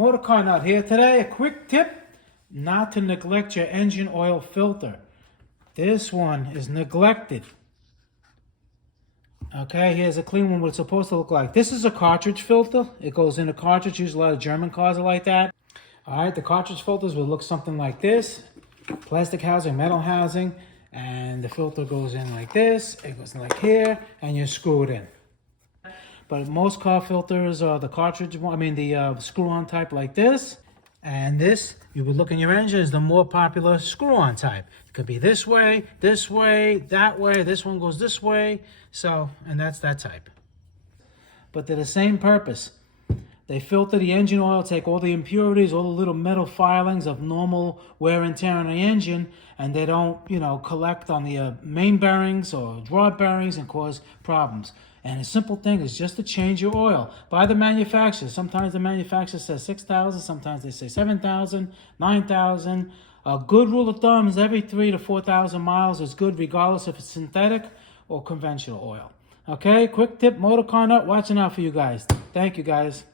Motorcarnut here today. A quick tip not to neglect your engine oil filter. This one is neglected. Okay, here's a clean one, what it's supposed to look like. This is a cartridge filter. It goes in a cartridge. Usually a lot of German cars are like that. All right, the cartridge filters will look something like this. Plastic housing, metal housing, and the filter goes in like this. It goes in like here, and you screw it in. But most car filters are the cartridge one, the screw-on type like this. And this, you would look in your engine, is the more popular screw-on type. It could be this way, that way. This one goes this way. So, and that's that type. But they're the same purpose. They filter the engine oil, take all the impurities, all the little metal filings of normal wear and tear on the engine, and they don't, collect on the main bearings or rod bearings and cause problems. And a simple thing is just to change your oil by the manufacturer. Sometimes the manufacturer says 6,000, sometimes they say 7,000, 9,000. A good rule of thumb is every 3,000 to 4,000 miles is good, regardless if it's synthetic or conventional oil. Okay, quick tip, Motorcarnut, watching out for you guys. Thank you, guys.